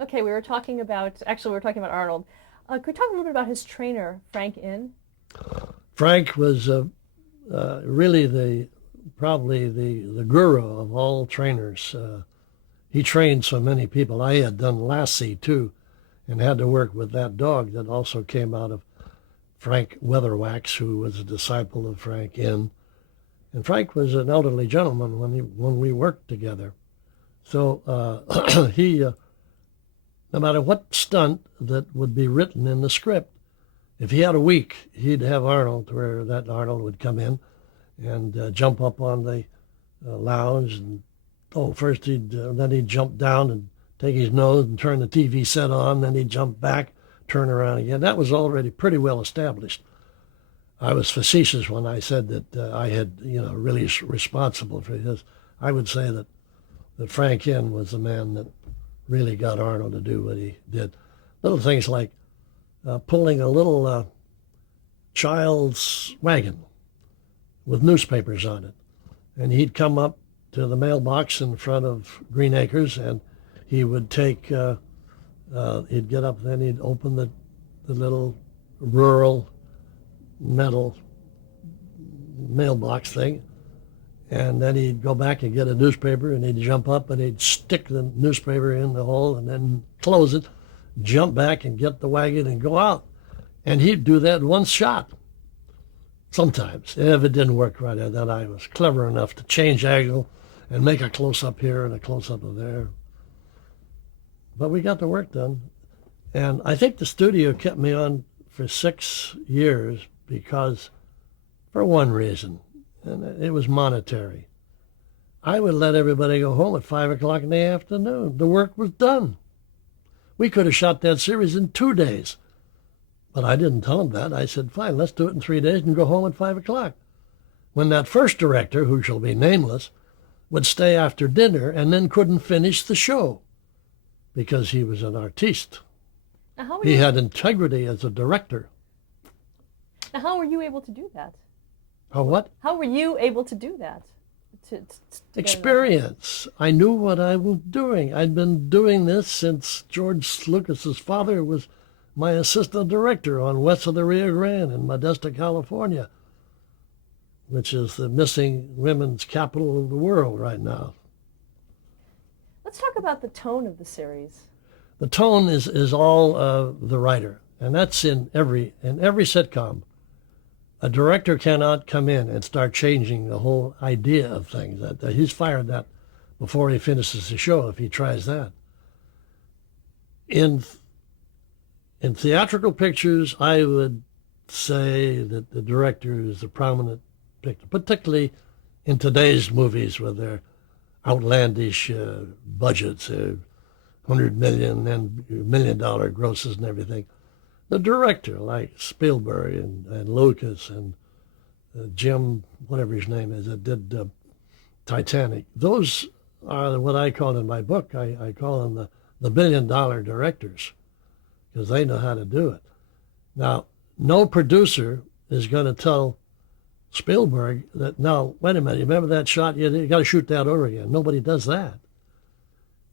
Okay, we were talking about Arnold. Could we talk a little bit about his trainer, Frank Inn? Frank was really probably the guru of all trainers. He trained so many people. I had done Lassie too, and had to work with that dog that also came out of Frank Weatherwax, who was a disciple of Frank Inn. And Frank was an elderly gentleman when we worked together. So he, no matter what stunt that would be written in the script, if he had a week, he'd have Arnold, where that Arnold would come in and jump up on the lounge, and first then he'd jump down and take his nose and turn the TV set on, then he'd jump back, turn around again. That was already pretty well established. I was facetious when I said that I had, really responsible for his. I would say that Frank Inn was the man that really got Arnold to do what he did. Little things like pulling a little child's wagon with newspapers on it. And he'd come up to the mailbox in front of Green Acres, and he would he'd get up, then he'd open the little rural metal mailbox thing, and then he'd go back and get a newspaper, and he'd jump up and he'd stick the newspaper in the hole and then close it, jump back and get the wagon and go out. And he'd do that in one shot. Sometimes, if it didn't work right, then I was clever enough to change angle and make a close-up here and a close-up of there. But we got the work done. And I think the studio kept me on for 6 years because, for one reason, and it was monetary. I would let everybody go home at 5 o'clock in the afternoon. The work was done. We could have shot that series in 2 days. But I didn't tell them that. I said, fine, let's do it in 3 days and go home at 5 o'clock. When that first director, who shall be nameless, would stay after dinner and then couldn't finish the show because he was an artiste. He had integrity as a director. Now, how were you able to do that? Oh, what? How were you able to do that? To Experience. I knew what I was doing. I'd been doing this since George Lucas's father was my assistant director on West of the Rio Grande in Modesto, California, which is the missing women's capital of the world right now. Let's talk about the tone of the series. The tone is all the writer, and that's in every sitcom. A director cannot come in and start changing the whole idea of things. He's fired that before he finishes the show if he tries that. In theatrical pictures, I would say that the director is a prominent picture, particularly in today's movies with their outlandish budgets, $100 million and $1 million grosses and everything. The director, like Spielberg and Lucas and Jim, whatever his name is, that did Titanic, those are what I call in my book, I call them the $1 billion directors, because they know how to do it. Now, no producer is going to tell Spielberg that, no, wait a minute, you remember that shot? You got to shoot that over again. Nobody does that.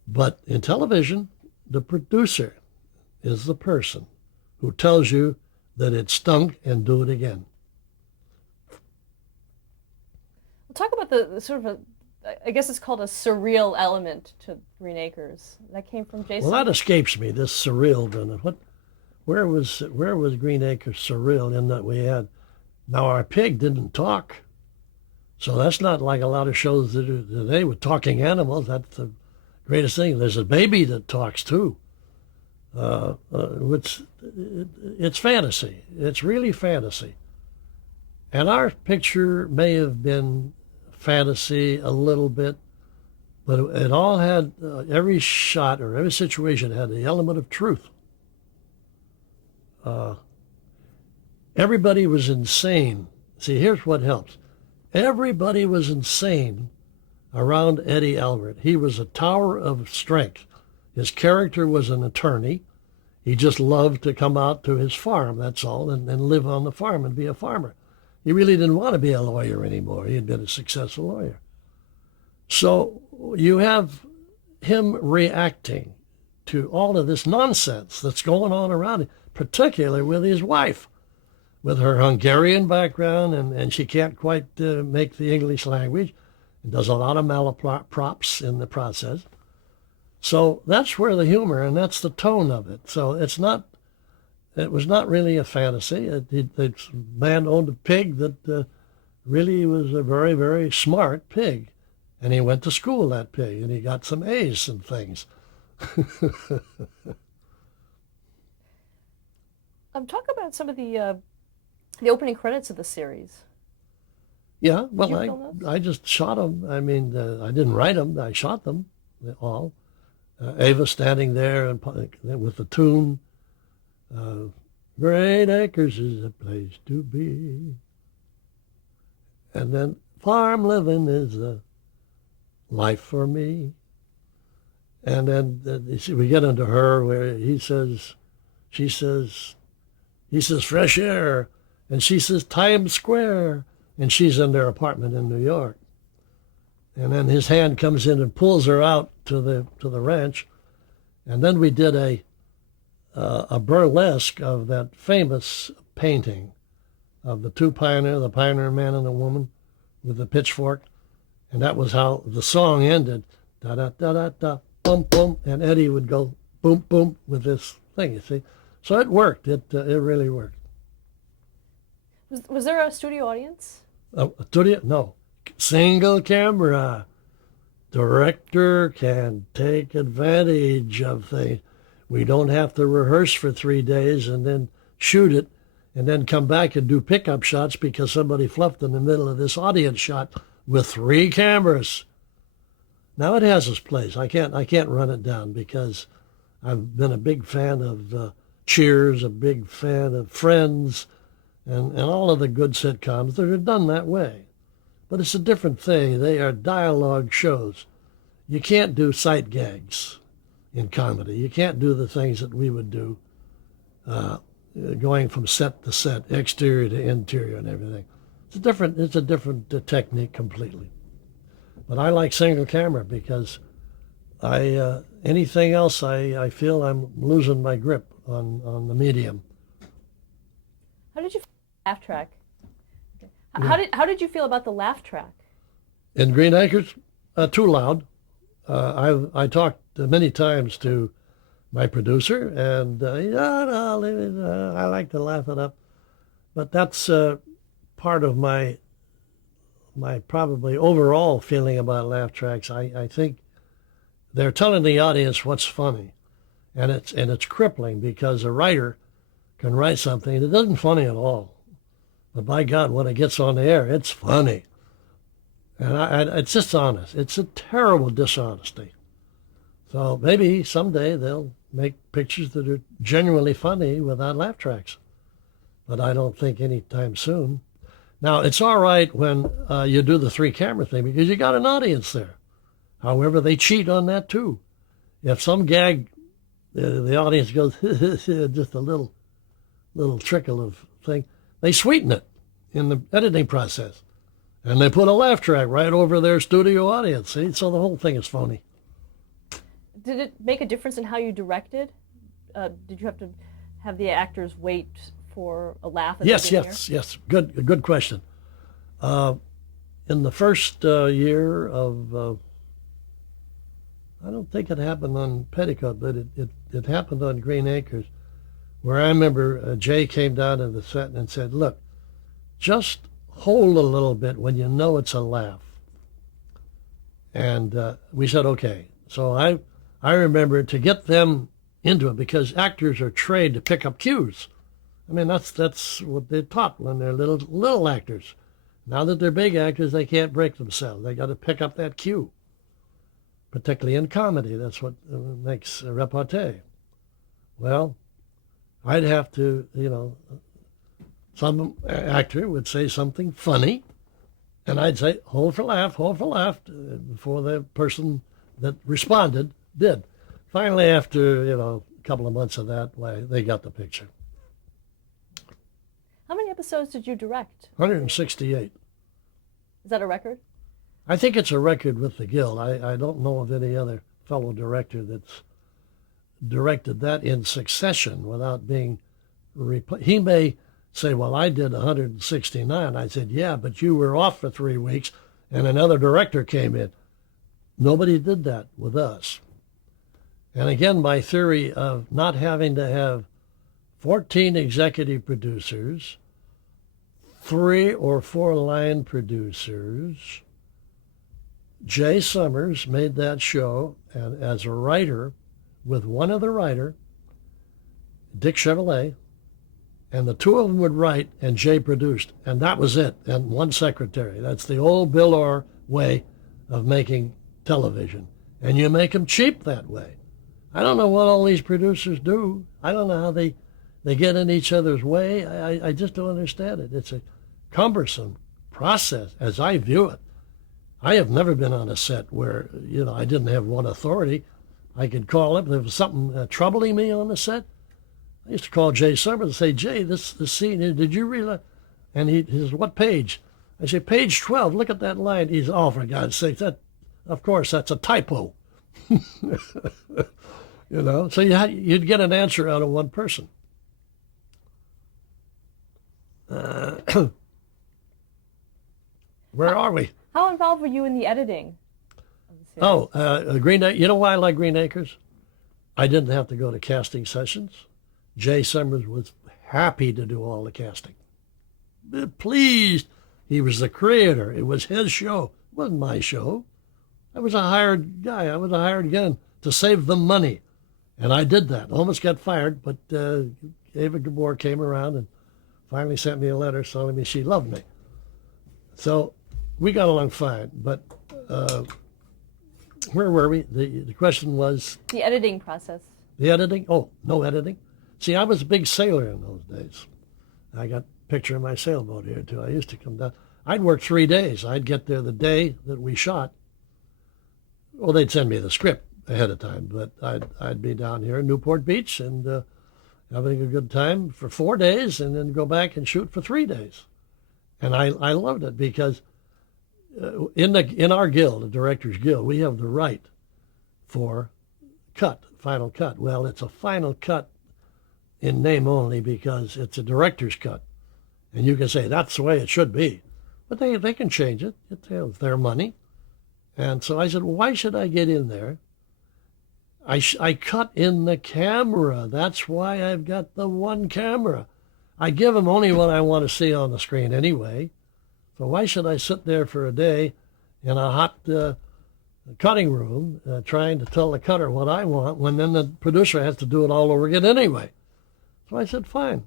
But in television, the producer is the person who tells you that it stunk and do it again. We'll talk about the sort of I guess it's called a surreal element to Green Acres. That came from Jason. Well, that escapes me, this surreal. Where was Green Acres surreal in that we had, now our pig didn't talk. So that's not like a lot of shows that do today with talking animals. That's the greatest thing. There's a baby that talks too. It's fantasy. It's really fantasy. And our picture may have been fantasy a little bit, but it all had, every shot or every situation had the element of truth. Everybody was insane. See, here's what helps. Everybody was insane around Eddie Albert. He was a tower of strength. His character was an attorney. He just loved to come out to his farm, that's all, and live on the farm and be a farmer. He really didn't want to be a lawyer anymore. He had been a successful lawyer. So you have him reacting to all of this nonsense that's going on around him, particularly with his wife, with her Hungarian background, and she can't quite make the English language, and does a lot of malaprops in the process. So that's where the humor, and that's the tone of it. So it was not really a fantasy. The man owned a pig that really was a very, very smart pig. And he went to school, that pig, and he got some A's and things. Talk about some of the opening credits of the series. Yeah, well, I just shot them. I mean, I didn't write them. I shot them all. Ava standing there and with the tune, Great Acres is a place to be. And then farm living is a life for me. And then we get into her where he says fresh air, and she says Times Square, and she's in their apartment in New York. And then his hand comes in and pulls her out to the ranch. And then we did a burlesque of that famous painting of the the pioneer man and the woman with the pitchfork. And that was how the song ended. Da da da da da, boom boom, and Eddie would go boom boom with this thing. You see, so it worked. It really worked. Was there a studio audience? A studio? No, single camera. Director can take advantage of things. We don't have to rehearse for 3 days and then shoot it, and then come back and do pickup shots because somebody fluffed in the middle of this audience shot with 3 cameras. Now it has its place. I can't run it down because I've been a big fan of Cheers, a big fan of Friends, and all of the good sitcoms that are done that way. But it's a different thing. They are dialogue shows. You can't do sight gags in comedy. You can't do the things that we would do, going from set to set, exterior to interior and everything. It's a different technique completely. But I like single camera because anything else I feel I'm losing my grip on the medium. How did you feel about the laugh track? How did you feel about the laugh track? In Green Acres, too loud. I talked many times to my producer, and I like to laugh it up. But that's part of my probably overall feeling about laugh tracks. I think they're telling the audience what's funny, and it's crippling because a writer can write something that isn't funny at all, but by God, when it gets on the air, it's funny, and it's just honest. It's a terrible dishonesty. So maybe someday they'll make pictures that are genuinely funny without laugh tracks, but I don't think anytime soon. Now, it's all right when you do the 3 camera thing because you got an audience there. However, they cheat on that too. If some gag, the audience goes, just a little trickle of thing, they sweeten it in the editing process. And they put a laugh track right over their studio audience. See? So the whole thing is phony. Did it make a difference in how you directed? Did you have to have the actors wait for a laugh? Yes. Good question. In the first year of, I don't think it happened on Petticoat, but it happened on Green Acres, where I remember Jay came down to the set and said, look, just hold a little bit when you know it's a laugh. And we said, okay. So I remember to get them into it because actors are trained to pick up cues. I mean, that's what they're taught when they're little actors. Now that they're big actors, they can't break themselves. They got to pick up that cue, particularly in comedy. That's what makes a repartee. Well, I'd have to, some actor would say something funny, and I'd say, hold for laugh, before the person that responded did. Finally, after, a couple of months of that, they got the picture. How many episodes did you direct? 168. Is that a record? I think it's a record with the Guild. I don't know of any other fellow director that's directed that in succession without being he may say, well, I did 169. I said, yeah, but you were off for 3 weeks and another director came in. Nobody did that with us. And again, my theory of not having to have 14 executive producers, 3 or 4 line producers. Jay Summers made that show, and as a writer, with one other writer, Dick Chevrolet, and the two of them would write, and Jay produced, and that was it, and one secretary. That's the old Bill Orr way of making television, and you make them cheap that way. I don't know what all these producers do. I don't know how they get in each other's way. I just don't understand it. It's a cumbersome process, as I view it. I have never been on a set where, I didn't have one authority. I could call up if there was something troubling me on the set. I used to call Jay Summers and say, Jay, this scene here, did you realize? And he says, what page? I say, page 12, look at that line. He's, oh, for God's sake, of course, that's a typo. So you'd get an answer out of one person. Where are we? How involved were you in the editing of the series? Green Acres. You know why I like Green Acres? I didn't have to go to casting sessions. Jay Summers was happy to do all the casting. Pleased. He was the creator. It was his show. It wasn't my show. I was a hired guy. I was a hired gun to save them money. And I did that. Almost got fired, but Ava Gabor came around and finally sent me a letter telling me she loved me. So we got along fine. But where were we? The question was? The editing process. The editing? Oh, no editing. See, I was a big sailor in those days. I got a picture of my sailboat here, too. I used to come down. I'd work 3 days. I'd get there the day that we shot. Well, they'd send me the script ahead of time, but I'd be down here in Newport Beach and having a good time for 4 days and then go back and shoot for 3 days. And I loved it because in our guild, the Directors Guild, we have the right for final cut. Well, it's a final cut in name only because it's a director's cut. And you can say that's the way it should be. But they can change it. It's their money. And so I said, well, why should I get in there? I cut in the camera. That's why I've got the one camera. I give them only what I want to see on the screen anyway. So why should I sit there for a day in a hot cutting room trying to tell the cutter what I want when then the producer has to do it all over again anyway? So I said, fine.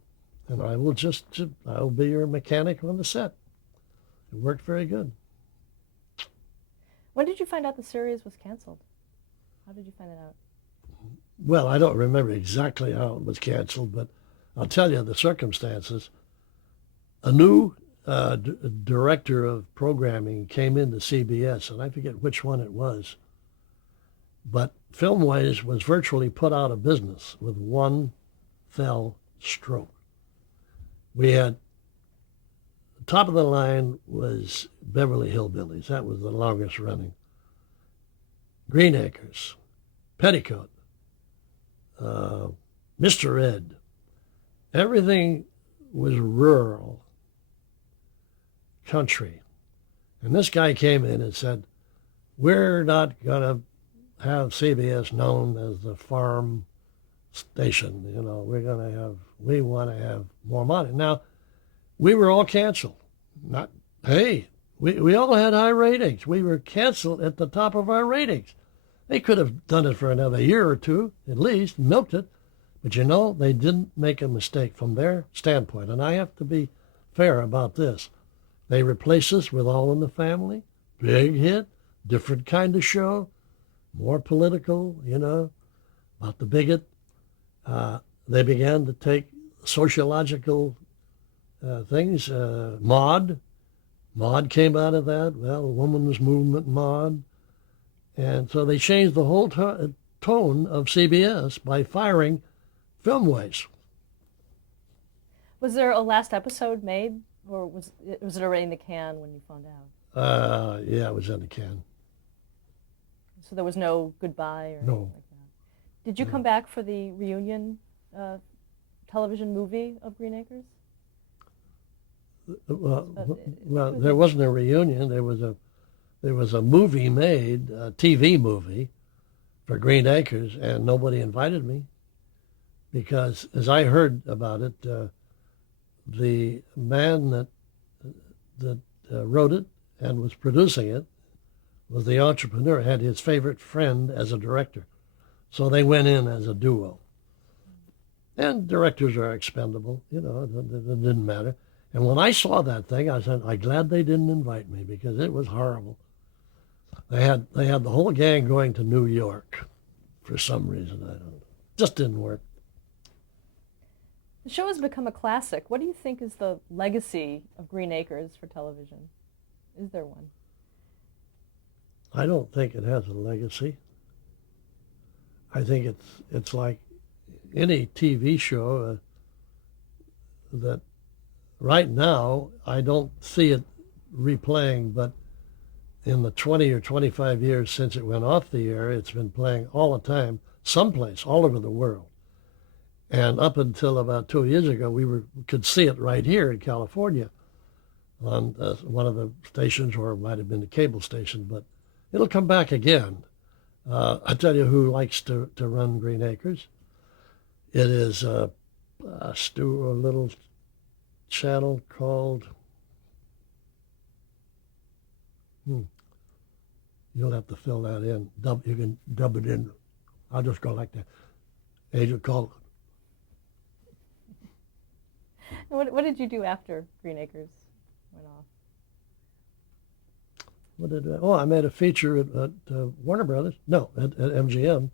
And I'll be your mechanic on the set. It worked very good. When did you find out the series was canceled? How did you find it out? Well, I don't remember exactly how it was canceled, but I'll tell you the circumstances. A new director of programming came into CBS, and I forget which one it was. But Filmways was virtually put out of business with one fell stroke. We had, the top of the line was Beverly Hillbillies. That was the longest running. Green Acres, Petticoat, Mr. Ed. Everything was rural, country. And this guy came in and said, we're not going to have CBS known as the farm station. We want to have more money. Now, we were all canceled. We all had high ratings. We were canceled at the top of our ratings. They could have done it for another year or two, at least, milked it. But they didn't make a mistake from their standpoint. And I have to be fair about this. They replaced us with All in the Family, big hit, different kind of show, more political, about the bigot. They began to take sociological things. Maud came out of that. Well, women's movement, Maud. And so they changed the whole tone of CBS by firing Filmways. Was there a last episode made, or was it already in the can when you found out? Yeah, it was in the can. So there was no goodbye or No. anything like that. Did you come back for the reunion uh, television movie of Green Acres? Well, well, Was there it? wasn't a reunion. There was a movie made, a TV movie for Green Acres, and nobody invited me because, as I heard about it, the man that wrote it and was producing it was the entrepreneur, had his favorite friend as a director. So they went in as a duo. And directors are expendable, it didn't matter. And when I saw that thing, I said, I'm glad they didn't invite me because it was horrible. They had the whole gang going to New York for some reason. I don't know. Just didn't work. The show has become a classic. What do you think is the legacy of Green Acres for television? Is there one? I don't think it has a legacy. I think it's like any TV show that right now I don't see it replaying, but in the 20 or 25 years since it went off the air, it's been playing all the time, someplace, all over the world. And up until about 2 years ago, could see it right here in California on one of the stations, or it might have been the cable station, but it'll come back again. I tell you who likes to run Green Acres. It is a little channel called, you'll have to fill that in. You can dub it in. I'll just go like that. Agent called. What did you do after Green Acres went off? I made a feature at Warner Brothers. No, at MGM,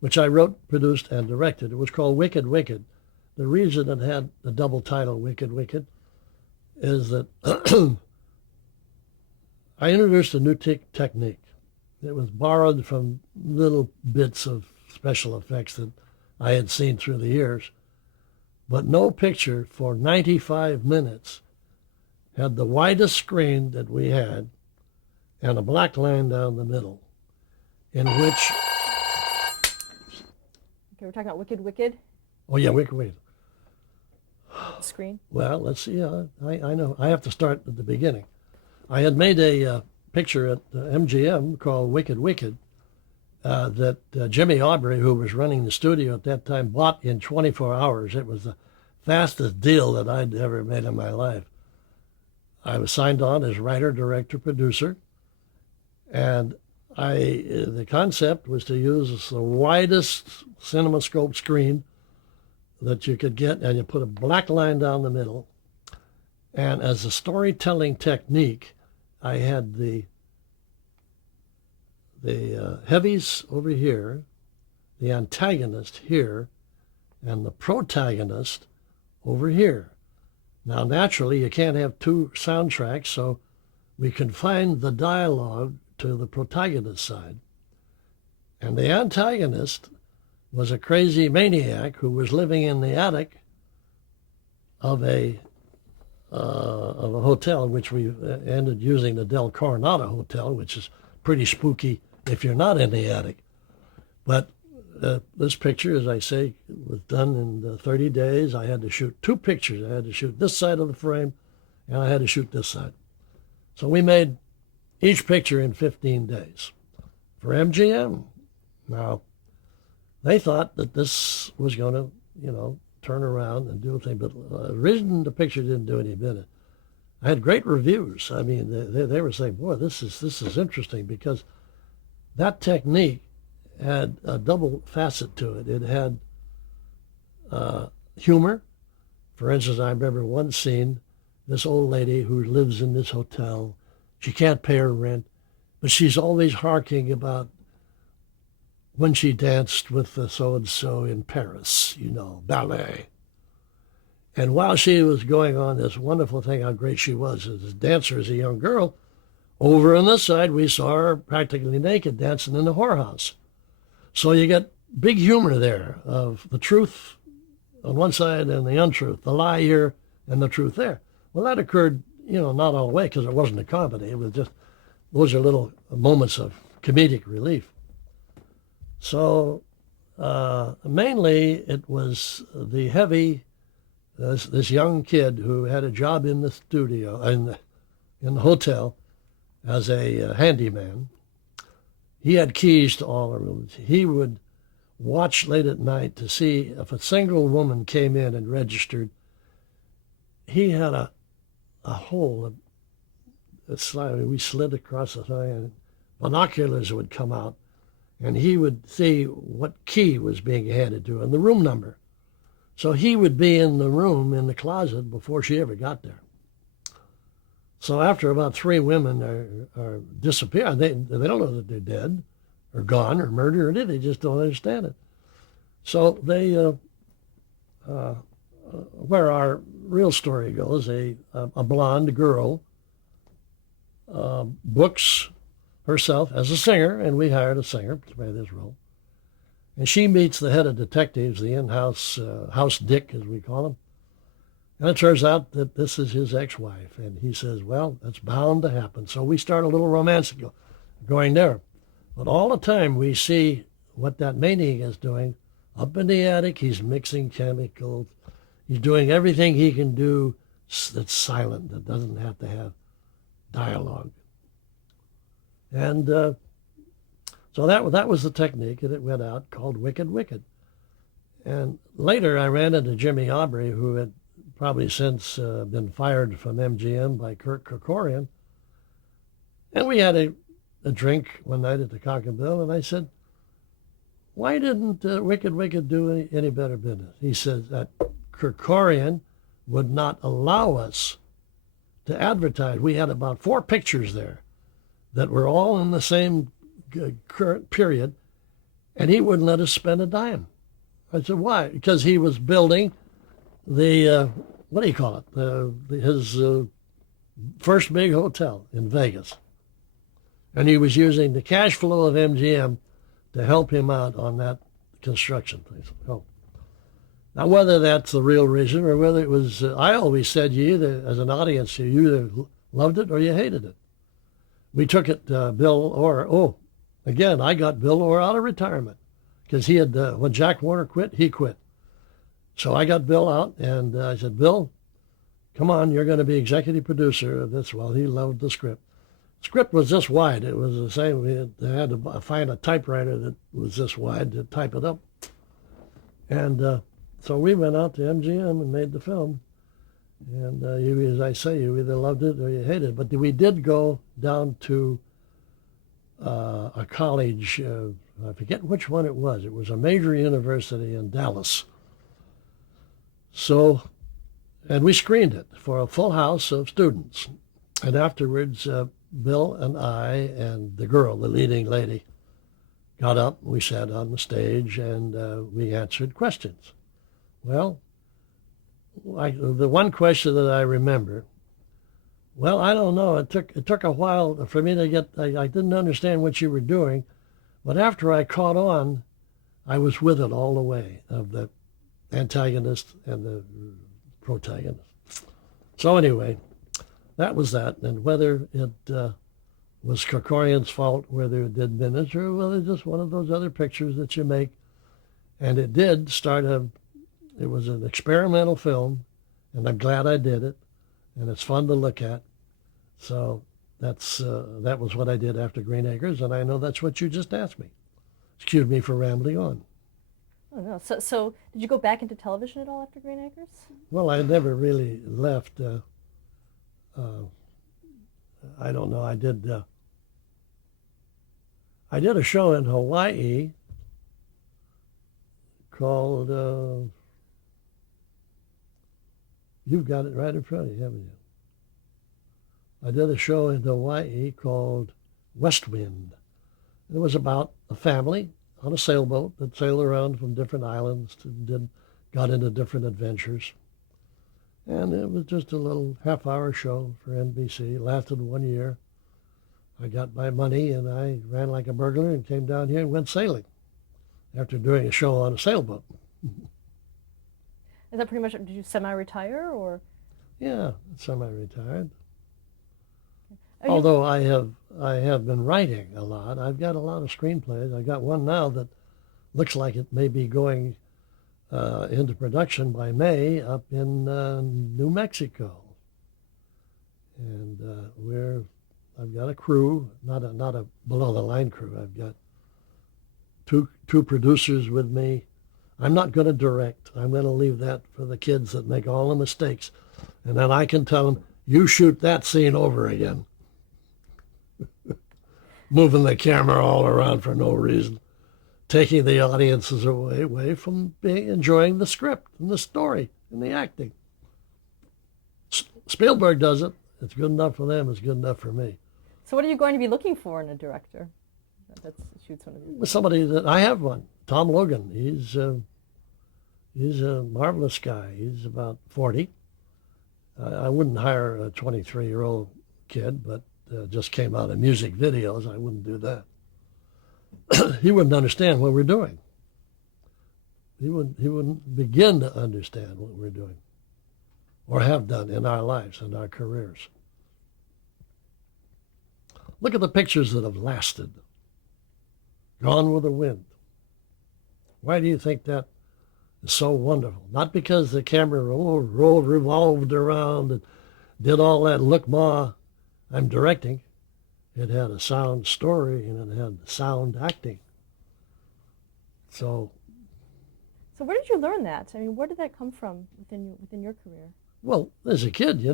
which I wrote, produced, and directed. It was called Wicked Wicked. The reason it had the double title Wicked Wicked is that I introduced a new technique. It was borrowed from little bits of special effects that I had seen through the years. But no picture for 95 minutes had the widest screen that we had and a black line down the middle in which... Okay, we're talking about Wicked Wicked. Oh, yeah, Wicked. The screen. Well, let's see. I know. I have to start at the beginning. I had made a picture at MGM called Wicked Wicked that Jimmy Aubrey, who was running the studio at that time, bought in 24 hours. It was the fastest deal that I'd ever made in my life. I was signed on as writer, director, producer, and the concept was to use the widest CinemaScope screen that you could get, and you put a black line down the middle. And as a storytelling technique, I had the heavies over here, the antagonist here, and the protagonist over here. Now, naturally, you can't have two soundtracks, so we confined the dialogue to the protagonist side. And the antagonist was a crazy maniac who was living in the attic of a hotel, which we ended using the Del Coronado Hotel, which is pretty spooky if you're not in the attic. But this picture, as I say, was done in 30 days. I had to shoot two pictures. I had to shoot this side of the frame, and I had to shoot this side. So we made each picture in 15 days for MGM. Now, they thought that this was going to, turn around and do a thing, but the reason the picture didn't do any better, I had great reviews. I mean, they were saying, boy, this is interesting, because that technique had a double facet to it. It had humor. For instance, I remember one scene, this old lady who lives in this hotel, she can't pay her rent, but she's always harking about when she danced with the so-and-so in Paris, ballet. And while she was going on this wonderful thing, how great she was as a dancer, as a young girl, over on this side, we saw her practically naked dancing in the whorehouse. So you get big humor there of the truth on one side and the untruth, the lie here and the truth there. Well, that occurred, not all the way, because it wasn't a comedy. It was just, those are little moments of comedic relief. So Mainly, it was the heavy, this young kid who had a job in the studio, in the hotel as a handyman. He had keys to all the rooms. He would watch late at night to see if a single woman came in and registered. He had a hole, we slid across the thing, and binoculars would come out, and he would see what key was being handed to and the room number. So he would be in the room in the closet before she ever got there. So after about three women are disappeared, they don't know that they're dead or gone or murdered or anything. They just don't understand it. So they, where our real story goes, a blonde girl books herself as a singer, and we hired a singer to play this role. And she meets the head of detectives, the in-house house dick, as we call him. And it turns out that this is his ex-wife. And he says, well, that's bound to happen. So we start a little romance going there. But all the time we see what that maniac is doing. Up in the attic, he's mixing chemicals. He's doing everything he can do that's silent, that doesn't have to have dialogue. And so that was the technique that it went out, called Wicked Wicked. And later I ran into Jimmy Aubrey, who had probably since been fired from MGM by Kirk Kerkorian. And we had a drink one night at the Cock and Bill, and I said, why didn't Wicked Wicked do any better business? He said that Kerkorian would not allow us to advertise. We had about 4 pictures there that were all in the same current period, and he wouldn't let us spend a dime. I said, why? Because he was building the, what do you call it, his first big hotel in Vegas. And he was using the cash flow of MGM to help him out on that construction thing. Oh. Now, whether that's the real reason or whether it was, I always said you either, as an audience, you either loved it or you hated it. We took it, Bill Orr. Again, I got Bill Orr out of retirement because he had, when Jack Warner quit, he quit. So I got Bill out, and I said, Bill, come on, you're going to be executive producer of this. Well, he loved the script. Script was this wide. It was the same. We had to find a typewriter that was this wide to type it up. And so we went out to MGM and made the film. And as I say, you either loved it or you hated it. But we did go down to a college. I forget which one it was. It was a major university in Dallas. So, and we screened it for a full house of students. And afterwards, Bill and I and the girl, the leading lady, got up. We sat on the stage and we answered questions. Well, the one question that I remember, well, I don't know. It took a while for me to get. I didn't understand what you were doing, but after I caught on, I was with it all the way, of the antagonist and the protagonist. So anyway, that was that. And whether it was Kerkorian's fault, whether it did business, or whether it's just one of those other pictures that you make, and it did start it was an experimental film, and I'm glad I did it, and it's fun to look at. So that was what I did after Green Acres, and I know that's what you just asked me. Excuse me for rambling on. Oh no. So did you go back into television at all after Green Acres? Well, I never really left. I don't know. I did a show in Hawaii called. You've got it right in front of you, haven't you? I did a show in Hawaii called West Wind. It was about a family on a sailboat that sailed around from different islands and got into different adventures. And it was just a little half-hour show for NBC. It lasted 1 year. I got my money and I ran like a burglar and came down here and went sailing after doing a show on a sailboat. Is that pretty much, did you semi-retire or? Yeah, semi-retired. Are you- Although I have been writing a lot. I've got a lot of screenplays. I got one now that looks like it may be going into production by May up in New Mexico. And I've got a crew, not a below the line crew. I've got two producers with me. I'm not going to direct. I'm going to leave that for the kids that make all the mistakes. And then I can tell them, you shoot that scene over again. Moving the camera all around for no reason. Taking the audiences away from enjoying the script and the story and the acting. Spielberg does it. It's good enough for them. It's good enough for me. So what are you going to be looking for in a director that shoots one of your? Somebody that I have one, Tom Logan. He's a marvelous guy. He's about 40. I wouldn't hire a 23-year-old kid, but just came out of music videos. I wouldn't do that. He wouldn't understand what we're doing. He wouldn't begin to understand what we're doing or have done in our lives and our careers. Look at the pictures that have lasted. Gone with the Wind. Why do you think that is so wonderful? Not because the camera revolved around and did all that look ma I'm directing. It had a sound story and it had sound acting. So where did you learn that? I mean, where did that come from within your career? Well, as a kid, you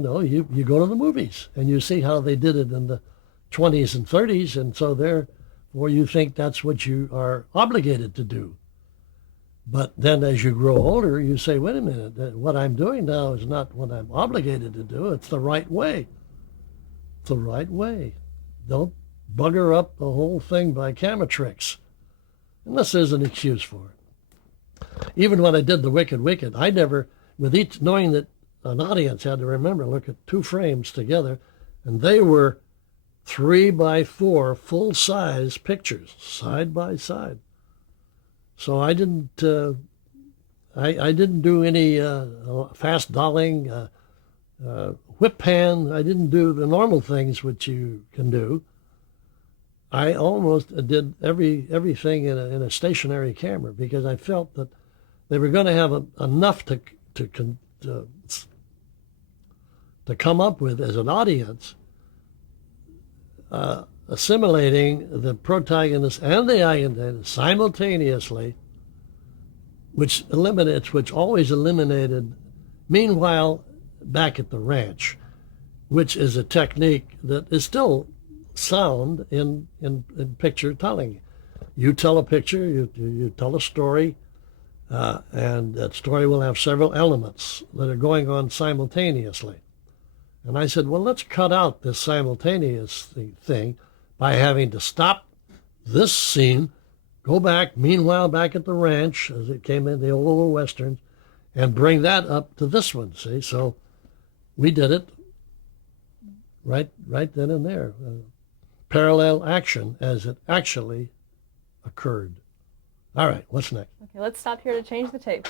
go to the movies and you see how they did it in the 20s and 30s, and so therefore you think that's what you are obligated to do. But then as you grow older, you say, wait a minute, what I'm doing now is not what I'm obligated to do. It's the right way. It's the right way. Don't bugger up the whole thing by camera tricks, unless there's an excuse for it. Even when I did The Wicked Wicked, I never, with each, knowing that an audience had to remember, look at two frames together, and they were 3x4 full-size pictures, side by side. So I didn't I didn't do any fast dolling, whip pan. I didn't do the normal things which you can do. I almost did everything in a stationary camera because I felt that they were going to have enough to come up with as an audience, assimilating the protagonist and the antagonist simultaneously, which always eliminated, meanwhile, back at the ranch, which is a technique that is still sound in picture telling. You tell a picture, you tell a story, and that story will have several elements that are going on simultaneously. And I said, well, let's cut out this simultaneous thing by having to stop this scene, go back, meanwhile, back at the ranch, as it came in the old Westerns, and bring that up to this one, see? So we did it right then and there. Parallel action as it actually occurred. All right, what's next? Okay, let's stop here to change the tape.